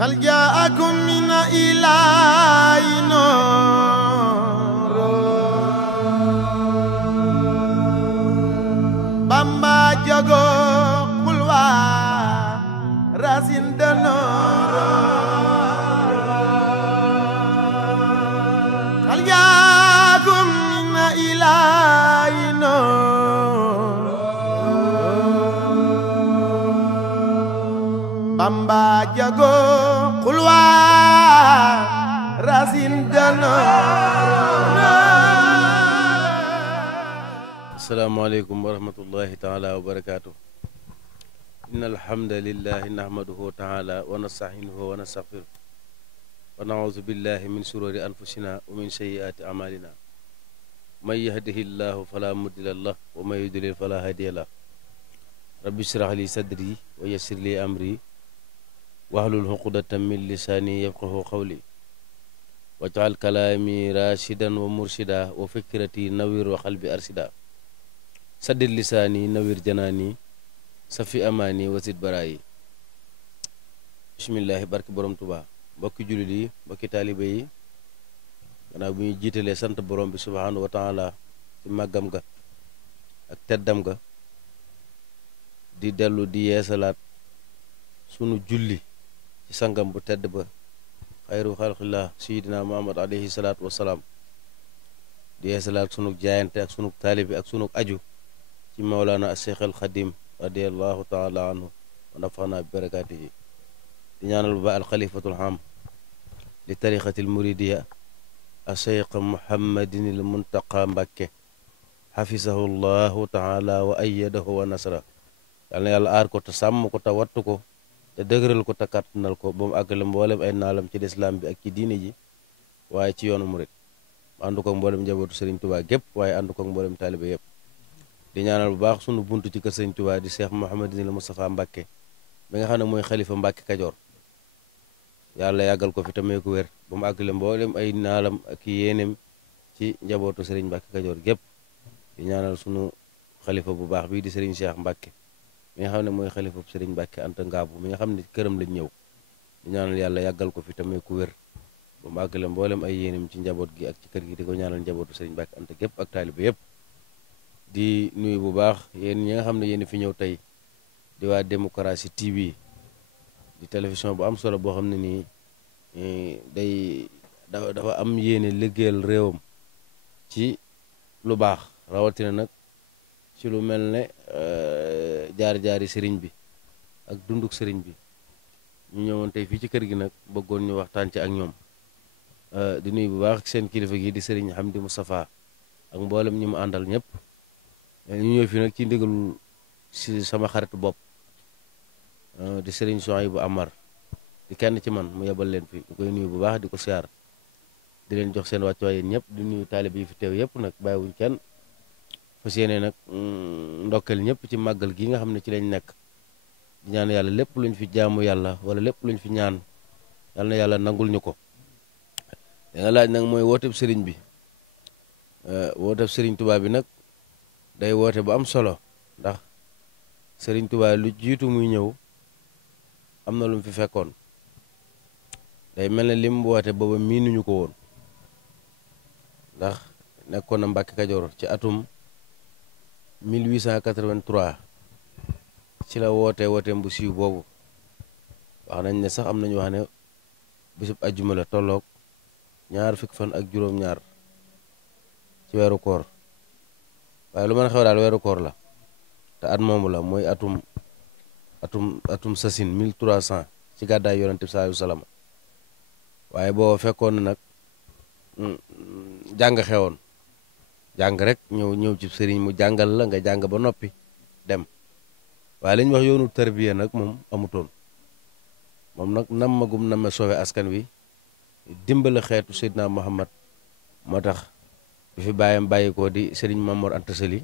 هل جاءكم من إله نور بامبا جاغو قلوا راسين دنور هل جاءكم من إله نور بامبا جاغو قلوا راسين دنور. asalaamaaleykum wa rahmatullahi taala wa barakaatu. inna alhamdulillahi nahmaduhu taala wa nasta'inuhu wa nastaghfiruh wa na'udhu billahi min shururi anfusina wa min sayyiati a'malina man yahdihillahu fala mudilla lahu wa man yudlil fala hadiya lahu. rabbi shrah li sadri wa yassir li amri wahlul uqdatan min lisani yafqahu qawli waj'al kalami rashidan wa murshida wa fikrati nawwir wa qalbi arshida. saddid lisaani nawir janaani safi amaani wasid baraayi. bismillahi barki borom Tuubaa. mbokki jullit yi mbokki taalibe yi gannaaw bi ñuy jiitalee sant borom bi subhaanahu wa taala ci màggam ga ak teddam ga di dellu di yeesalaat sunu julli ci sangam bu tedd ba xayru xalqillah sayidina muhammad alayhi salaatu wassalaam di yeesalaat sunu jaayante ak sunu taalibe ak sunu aju ci mawlaana as-Seex al-Xadim radiyallahu taala anhu wa nafaana bi barakaatihi. di ñaanal bu baax alxalifatul am li tariqatil muridiya as-Seex Muhammadin al-Muntaqa Mbàkke xafisahu llahu taala wa ayyadahu wa nasra. yal na yàlla aar ko te sàmm ko te wattu ko te dëgëral ko te kàttanal ko ba mu àggale mboolem ay naalam ci lislaam bi ak ci diine ji waaye ci yoonu murid ànd ko mboolem njabootu Sëriñ Tuubaa gépp waaye ànd ko mboolem taalibe yëpp. di ñaanal bu baax sunu buntu ci kër Sëriñ Tuubaa di Cheikh Mouhamadinil Moustapha Mbàkke bi nga xam ne mooy xalifa Mbàkke Kajoor. yàlla yàggal ko fi te may ko wér ba mu àggale mboolem ay naalam ak yéeneem ci njabootu Sëriñ Mbàkke Kajoor gépp. di ñaanal sunu xalifa bu baax bii di Sëriñ Cheikh Mbàkke mi nga xam ne mooy xalifa bu Sëriñ Mbàkke Anta Ngaabu mi nga xam ne këram lañ ñëw. di ñaanal yàlla yàggal ko fi te may ko wér ba mu àggale mboolem ay yéeneem ci njaboot gi ak ci kër gi di ko ñaanal njabootu Sëriñ Mbàkke Anta gépp ak taalibe yëpp. di nuyu bu baax yéen ñi nga xam ne yéen fi ñëw tey di waa Démocratie TV di télévision bu am solo boo xam ne nii dafa am yéene liggéeyal réewam ci lu baax rawatina nag ci lu mel ne jaar-jaari sëriñ bi ak dunduk sëriñ bi. ñu ñëwoon tey fii ci kër gi nag bëggoon ñu waxtaan ci ak ñoom. di nuyu bu baax seen kilifa gi di sëriñ Hamdi Moustapha ak mboolem ñi mu àndal ñëpp. ñu ñëw fi nag ci ndigalul si sama xaritu bopp di sëriñ Souhaïbou Amar di kenn ci man mu yebal leen fi ñu koy nuyu bu baax di ko siyaar di leen jox seen wàccuwaay yéen ñëpp di nuyu taalibe yi fi teew yëpp nag bàyyiwuñ kenn fas yéene nag ndokkeel ñëpp ci màggal gi nga xam ne ci lañ nekk di ñaan yàlla lépp luñ fi jaamu yàlla wala lépp luñ fi ñaan yàlla na yàlla nangul ñu ko. da nga laaj nag mooy wooteb sëriñ bi wooteb sëriñ Tuubaa bi nag day woote bu am solo ndax Sëriñ Tuubaa lu jiitu muy ñëw am na lu mu fi fekkoon. day mel ne lim woote booba miinuñu ko woon ndax nekkoon na Mbàkke Kajoor ci atum 1883 ci la wooteem bu siiw boobu. wax nañ ne sax am nañu wax ne bisub ajjuma la tolloog ñaar fukki fan ak juróom-ñaar ci weeru koor. waaye lu mën a xew daal weeru koor la te at moomu la mooy atum sasin 1300 ci gàddaay yonent bi sallallahu alayhi wasallam. waaye boo fekkoon na nag jàng xewoon jàng rek ñëw ci sëriñ mu jàngal la nga jàng ba noppi dem. waaye li ñu wax yoonu tarbiya nag moom amutoon. moom nag nammagum na ma sowe askan wi dimbale xeetu Seydina Muhammad moo tax bi fi bàyyam bàyyi ko di sëriñ Mamor Anta Sali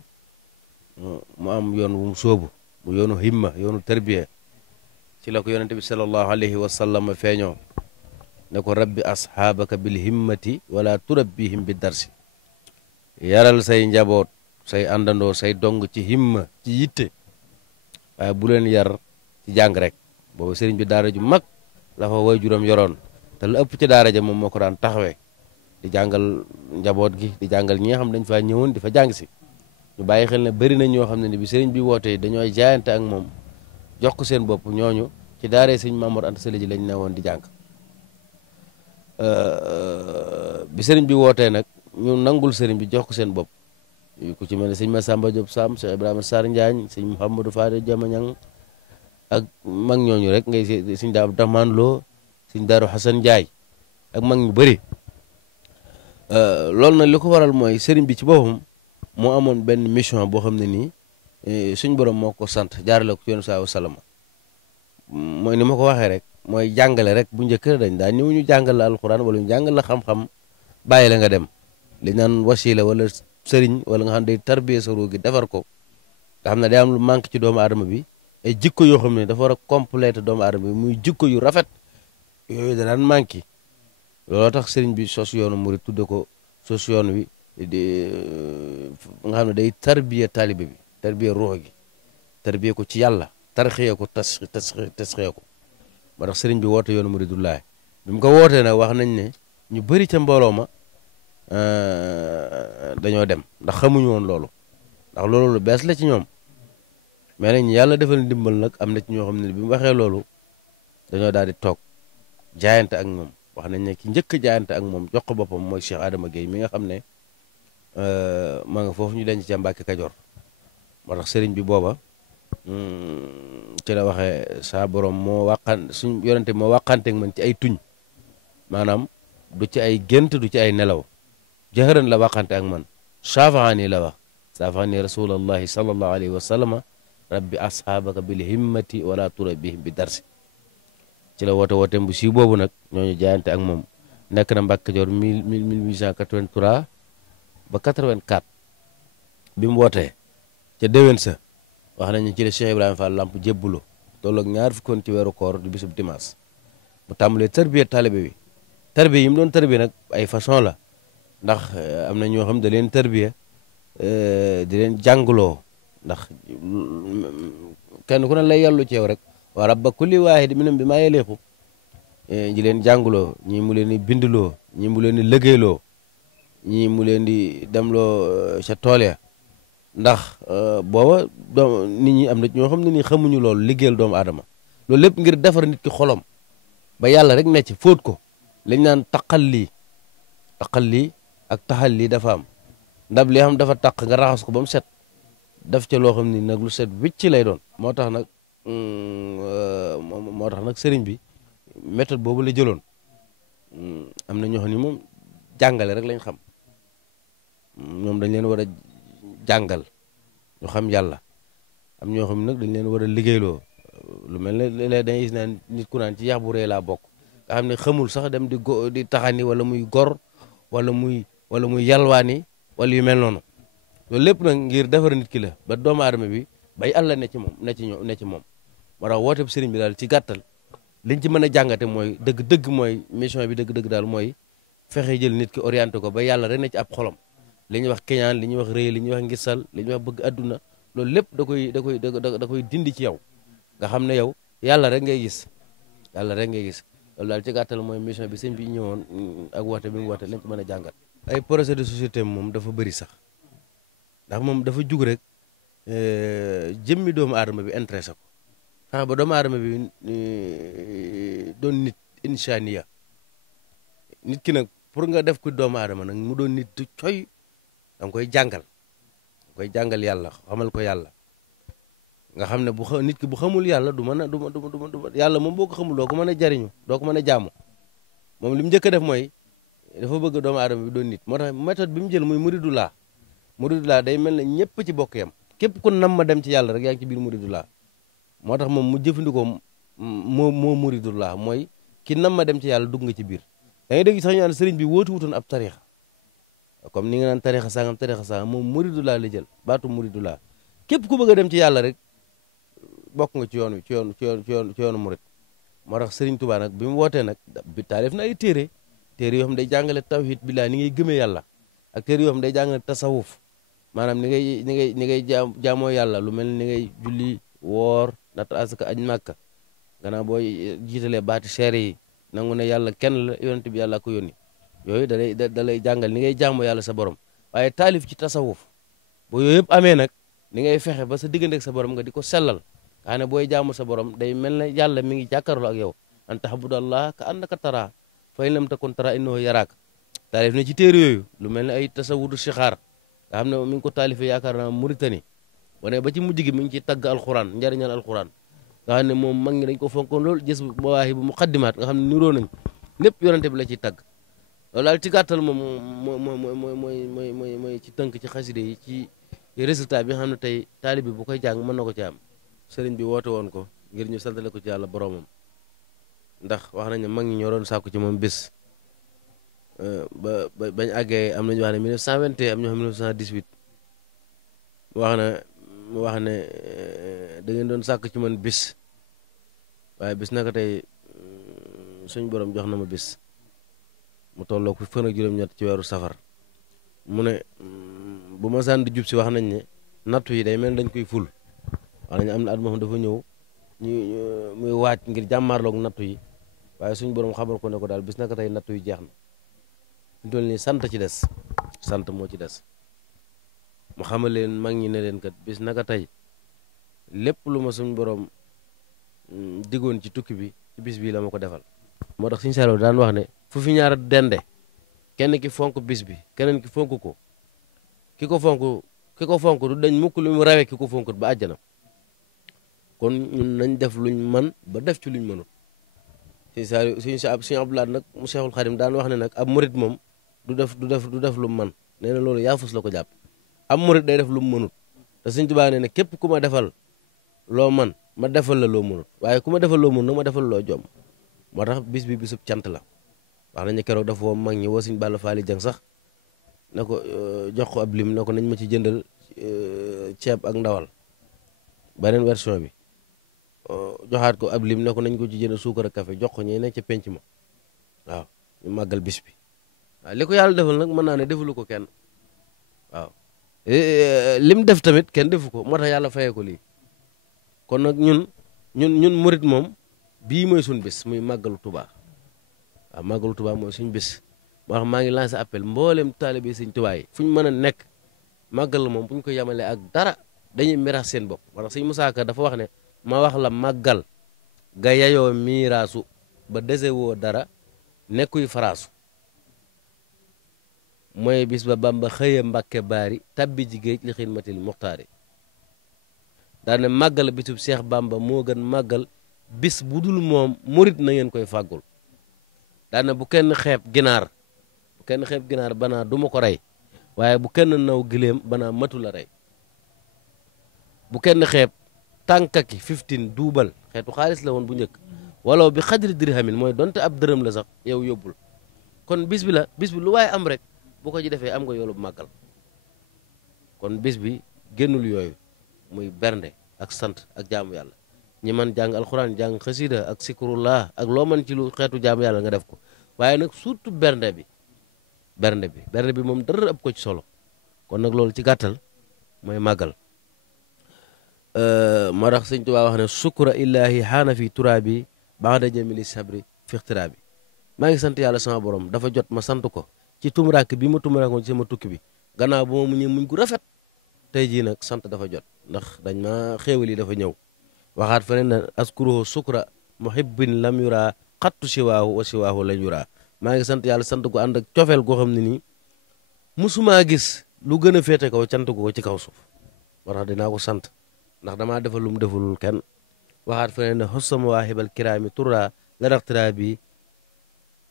mu am yoon wu mu sóobu mu yoonu himma yoonu tarbiya ci la ko yonente bi sallallahu alayhi wa sallam feeñoo ne ko rabbi asxaabaka bil himmati wala turabbihim bi darsi. yaral say njaboot say àndandoo say dong ci himma ci yitte waaye bu leen yar ci jàng rek. boobu sëriñ bi daara ju mag la fa waajuram yoroon te la ëpp ci daara ja moom moo ko daan taxawee di jàngal njaboot gi di jàngal ñi nga xam dañ faa ñëwoon di fa jàng si ñu bàyyi xel ne bëri na ñoo xam ne ni bi sëriñ bi wootee dañoo jaayante ak moom jox ko seen bopp ñooñu ci daaree sëñ Mamour Anta Sali ji lañ ne woon di jàng bi sëriñ bi wootee nag ñu nangul sëriñ bi jox ko seen bopp ku ci mel ne sëñ Massamba Diop Sam Cheikh Ibrahima Sarr Njaañ sëñ Mouhamadou Fadel Jamañang ak mag ñooñu rek ngay sëñ Daaru Abdourahmane Lo sëñ Daaru Xasan Njaay ak mag ñu bëri loolu nag li ko waral mooy sëriñ bi ci boppam moo amoon benn mission boo xam ne nii suñ borom moo ko sant jaarale ko ci yoonu saa salama mooy ni ma ko waxee rek mooy jàngale rek bu njëkk dañ daa ñëw ñu jàngal la alxuraan wala ñu jàngal la xam-xam bàyyi la nga dem li naan wasila wala sëriñ wala nga xam ne day tarbiya sa ruu gi defar ko nga xam ne day am lu manque ci doomu aadama bi ay jikko yoo xam ne dafa war a compléter doomu aadama bi muy jikko yu rafet yooyu da daan manqué looloo tax sëriñ bi sos yoonu murid tudde ko sos yoon wi nga xam ne day tarbiya taalibe bi tarbiya ruux gi tarbiya ko ci yàlla tarxiya ko tasxiya ko moo tax sëriñ bi woote yoonu muridullahi bi mu ko wootee nag wax nañ ne ñu bëri ca mbooloo ma dañoo dem ndax xamuñu woon loolu ndax loolu lu bees la ci ñoom mais nag yàlla defal ndimbal nag am na ci ñoo xam ne bi mu waxee loolu dañoo daal di toog jaayante ak moom wax nañ ne ki njëkk jaayante ak moom jox ko boppam mooy Cheikh Adama Gueye mi nga xam ne maa nga foofu ñu denc ca Mbàkke Kajoor moo tax sëriñ bi booba ci la waxee saa borom moo wàqan suñ yonente moo wàqanteeg man ci ay tuñ maanaam du ci ay gént du ci ay nelaw jëhëran la wàqante ak man saafaani la wax saafaani rasulallahi sallallahu alayhi wa sallama rabbi ashaabaka bil himmati wala tura bihim bi darsi ci la woote bu siiw boobu nag ñooñu jaayante ak moom nekk na Mbàkke Kajoor 1883 ba 84 bi mu wootee ca déwén sa wax nañu ci la Cheikh Ibrahima Fall Lamp jébbuloo tolloog ñaar fukkoon ci weeru koor di bisub dimanche mu tàmbalee tarbiya taalibe bi tarbiya yi mu doon tarbiya nag ay façon la ndax am na ñoo xam da leen tarbiya di leen jàngloo ndax kenn ku ne lay yàllu ci yow rek wa rabba kulli waahid minhum bi maa yaliqu ji leen jàngloo ñii mu leen di bindloo ñii mu leen di liggéeyloo ñii mu leen di demloo ca tool ya ndax booba nit ñi am na ñoo xam ne ni xamuñu loolu liggéeyal doomu aadama loolu lépp ngir defar nit ki xolom ba yàlla rek ne ci fóot ko lañ naan taqal lii ak taxal lii dafa am ndab li xam dafa taq nga raxas ko ba mu set def ca loo xam ni nag lu set wicc lay doon moo tax nag sëriñ bi méthode boobu la jëloon am na ñoo xam ni moom jàngale rek lañ xam ñoom dañ leen war a jàngal ñu xam yàlla am ñoo xam ne nag dañ leen war a liggéeyloo lu mel ne léeg-léeg dañuy gis naan nit ku naan ci yax bu rëy laa bokk nga xam ne xamul sax dem di taxani wala muy gor wala muy yalwaani wala yu mel noonu loolu lépp nag ngir defar nit ki la ba doomu aadama bi bay àlla ne ci moom ne ci moom moo tax woote bi sëriñ bi daal ci gàttal liñ ci mën a jàngate mooy dëgg mooy mission bi dëgg daal mooy fexe jël nit ki orienté ko ba yàlla rek ne ci ab xolam li ñuy wax keñaan li ñuy wax rëy li ñuy wax ngisal li ñuy wax bëgg adduna loolu lépp da koy dindi ci yow nga xam ne yow yàlla rek ngay gis loolu daal ci gàttal mooy mission bi sëñ bi ñëwoon ak woote bi mu woote lañ ci mën a jàngat ay projet de société moom dafa bëri sax ndax moom dafa jug rek jëmmi doomu aadama bi intéressé ko fexe ba doomu aadama bi doon nit insaniya nit ki nag pour nga def ko doomu aadama nag mu doon nit du coy da nga koy jàngal yàlla xamal ko yàlla nga xam ne nit ki bu xamul yàlla du mën a du yàlla moom boo ko xamul doo ko mën a jariñu doo ko mën a jaamu moom li mu njëkk a def mooy dafa bëgg doomu aadama bi doon nit moo tax méthode bi mu jël muy muridulaa day mel ne ñëpp ci bokk yam képp ku nam ma dem ci yàlla rek yaa ngi ci biir muridulaa moo tax moom mu jëfandikoo moo muridulaa mooy ki nam ma dem ci yàlla dugg nga ci biir da ngay dégg sax ñu naan sëriñ bi wóotu wutoon ab tarixa comme ni nga naan tarixa sangam moom muridulaa la jël baatu muridulaa képp ku bëgg a dem ci yàlla rek bokk nga ci yoon wi ci yoonu murid moo tax sëriñ Tuubaa nag bi mu wootee nag bi taalif na ay téere yoo xam day jàngale tawhid billah ni ngay gëmee yàlla ak téere yoo xam day jàngale tasawuf maanaam ni ngay jaamoo yàlla lu mel ni ngay julli woor natt asaka aj màkka gannaaw boo jiitalee baati seere yi nangu ne yàlla kenn la yonent bi yàlla ko yónni yooyu da lay jàngal ni ngay jaamu yàlla sa borom waaye taalif ci tasawuf boo yooyu yëpp amee nag ni ngay fexe ba sa diggante ak sa borom nga di ko sellal nga ne booy jaamu sa borom day mel ne yàlla mi ngi jàkkaarloo ak yow an tahbudallah ka annaka tara fa in lam takun tara innahu yaraak taalif ne ci téere yooyu lu mel ne ay tasawudu sixaar nga xam ne mi ngi ko taalifee yaakaar naa Mauritanie wane ba ci mujj gi mi ngi ciy tagg alxuraan njariñal alxuraan nga xam ne moom mag ñi dañ ko fonkoon loolu gis mawaahi bu muqaddimaat nga xam ne niroo nañ lépp yonente bi la ciy tagg loolu daal ci gàttal moom mooy ci tënk ci xaside yi ci résultat bi nga xam ne tey taalib bi bu koy jàng mën na ko ci am sëriñ bi woote woon ko ngir ñu santale ko ci yàlla boromam ndax wax nañ ne mag ñi ñoo doon sàkku ci moom bis bañ àggee am nañu wax ne 1921 am ñoo xam 1918 mu wax ne da ngeen doon sàkk ci man bis waaye bis naka tey suñ borom jox na ma bis mu tolloo ko fan ak juróom-ñett ci weeru safar mu ne bu ma sànni di jub si wax nañ ne nattu yi day mel dañ koy ful wax nañ am na at moom dafa ñëw muy waaj ngir jàmmaarloog nattu yi waaye suñ borom xamal ko ne ko daal bis naka tey nattu yi jeex na ñu toll nii sant ci des sant moo ci des mu xamal leen mag ñi ne leen kat bis naka tey lépp lu ma suñ borom digoon ci tukki bi ci bis bii la ma ko defal moo tax suñu Saliou daan wax ne fu fi ñaar dende kenn ki fonk bis bi keneen ki fonk ko ki ko fonk du dañ mukk lu mu rawee ki ko fonkut ba àjjana kon ñun nañ def luñ man ba def ci luñ mënut suñu Saliou suñu Abdoulaye nag mu Cheikhul Khadim daan wax ne nag ab murit moom du def lu mu man nee na loolu yaafus la ko jàpp ab murit day def lu mu mënut te Sëñ Tuubaa nee na képp ku ma defal loo man ma defal la loo mënut waaye ku ma defal loo mënut nag ma defal loo jom moo tax bis bi bisub cant la wax nañu keroog dafa woo mag ñi woo Sëñ Balla Faali Jang sax na ko jox ko ab lim na ko nañ ma ci jëndal ceeb ak ndawal beneen version bi joxaat ko ab lim na ko nañ ko ci jëndal suukar ak café jox ko ñi nekk ca penc ma waaw ñu màggal bis bi waaw li ko yàlla defal nag mën naa ne defulu ko kenn waaw lim def tamit kenn defu ko moo tax yàlla fayee ko lii kon nag ñun murit moom bii mooy suñ bis muy màggalu Tuubaa waaw màggalu Tuubaa mooy suñ bis moo tax maa ngi lancé appel mboolem taalibe Sëñ Tuubaa yi fu ñu mën a nekk màggal moom bu ñu ko yemalee ak dara dañuy miraas seen bopp moo tax Sëñ Musaa Ka dafa wax ne ma wax la màggal ga yayoo miiraasu ba dese woo dara nekkuy faraasu mooy bis ba Bamba xëye Mbàkke baari tabbi ji géej li xidmatil muxtaari daane màggal bisub Seex Bamba moo gën màggal bis bu dul moom murit na ngeen koy fàggul daane bu kenn xeeb ginaar banaa du ma ko rey waaye bu kenn naw giléem banaa matu la rey bu kenn xeeb tànkaki 15 duubal xeetu xaalis la woon bu njëkk walaw bi xadri dirhamin mooy donte ab dërëm la sax yow yóbbul kon bis bi lu waaye am rek bu ko ci defee am nga yoolu màggal kon bis bi génnul yooyu muy bernde ak sant ak jaamu yàlla ñi man jàng alxuraan jàng xasida ak sikrullah ak loo mën ci lu xeetu jaamu yàlla nga def ko waaye nag surtout bernde bi moom dara ëpp ko ci solo kon nag loolu ci gàttal mooy màggal moo tax Sëñ Tuubaa wax ne sukura illahi xaana fi turaabi ba'da jamili sabri fi ixtiraabi maa ngi sant yàlla sama borom dafa jot ma sant ko ci tumuraak bi ma tumuraakoon ci sama tukki bi gannaaw ba ma muñee muñ gu rafet tey jii nag sant dafa jot ndax dañ ma xéewal yi dafa ñëw waxaat feneen na askuruhu sukra muhibbin lam yura xattu siwaahu wa siwaahu lañ yura maa ngi sant yàlla sant ko ànd ak cofeel goo xam ne nii musumaa gis lu gën a féete kaw cant ko ci kaw suuf moo tax dinaa ko sant ndax damaa defal lu mu defalul kenn waxaat feneen ne xossama waahibal kiraami turra la daxtiraa bi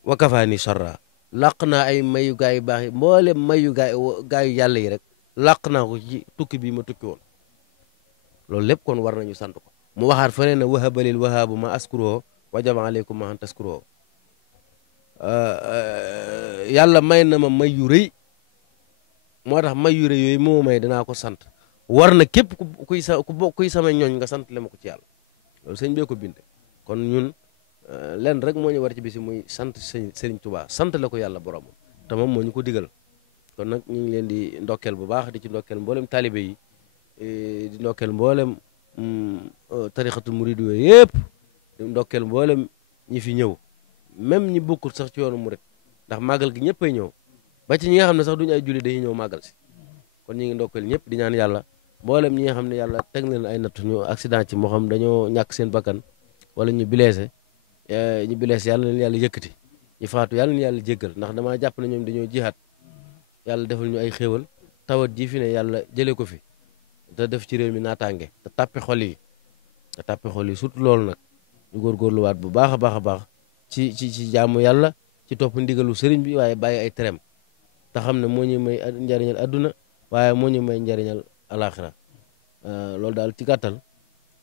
wa kafaani sarra làq naa ay mayu gaa yu baax yi mboolem mayu gaa yu yàlla yi rek làq naa ko ci tukki bii ma tukki woon loolu lépp kon war nañu sant ko mu waxaat feneen ne wahabalil wahaabu ma askuroo wa jama aleykum ma an taskuroo yàlla may na ma may yu rëy moo tax may yu rëy yooyu moo may danaa ko sant war na képp kuy sama ñooñ nga sant le ma ko ci yàlla loolu sëñ bee ko binde kon ñun lenn rek moo ñu war ci bisi muy sant Sëriñ Tuubaa sant la ko yàlla boromam te moom moo ñu ko digal kon nag ñu ngi leen di ndokkeel bu baax di ci ndokkeel mboolem taalibe yi di ndokkeel mboolem tarixatul murid yooyu yëpp ndokkeel mboolem ñi fi ñëw même ñi bokkul sax ci yoonu murit ndax màggal gi ñëpp ay ñëw ba ci ñi nga xam ne sax duñu ay julli dañuy ñëw màggal si kon ñu ngi ndokkeel ñëpp di ñaan yàlla mboolem ñi nga xam ne yàlla teg leen ay nattu ñu accident ci moo xam dañoo ñàkk seen bakkan wala ñu blessé yàlla leen yàlla yëkkati ñu faatu yàlla leen yàlla jéggal ndax damaa jàpp ne ñoom dañoo jihaat yàlla defal ñu ay xéewal tawat ji fi ne yàlla jëlee ko fi te def ci réew mi naataange te tàppe xol yi surtout loolu nag ñu góorgóorluwaat bu baax a baax a baax ci jaamu yàlla ci topp ndigalu sëriñ bi waaye bàyyi ay terem te xam ne moo ñu may njariñal adduna waaye moo ñu may njariñal alaxira loolu daal ci gàttal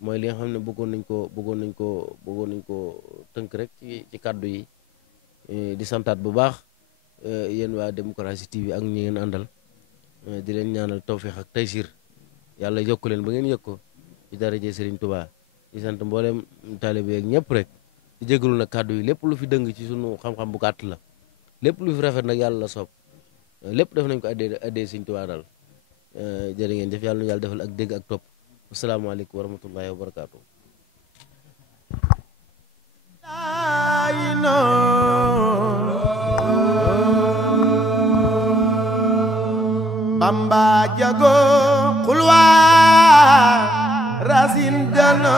mooy li nga xam ne bëggoon nañ ko tënk rek ci kàddu yi di santaat bu baax yéen waa Démocratie TV ak ñi ngeen àndal di leen ñaanal tawfiix ak taysir yàlla yokku leen ba ngeen yëg ko ci daraje Serigne Touba di sant mboolem taalibe ak ñëpp rek di jégalu nag kàddu yi lépp lu fi dëng ci sunu xam-xam bu gàtt la lépp lu fi rafet nag yàlla la soob lépp def nañ ko addee Serigne Touba daal jërë ngeen jëf yàlla nu yàlla defal ak dégg ak topp asalaamaaleykum wa rahmatullahi wa barakaatu. Bamba jago kulwa rasin dana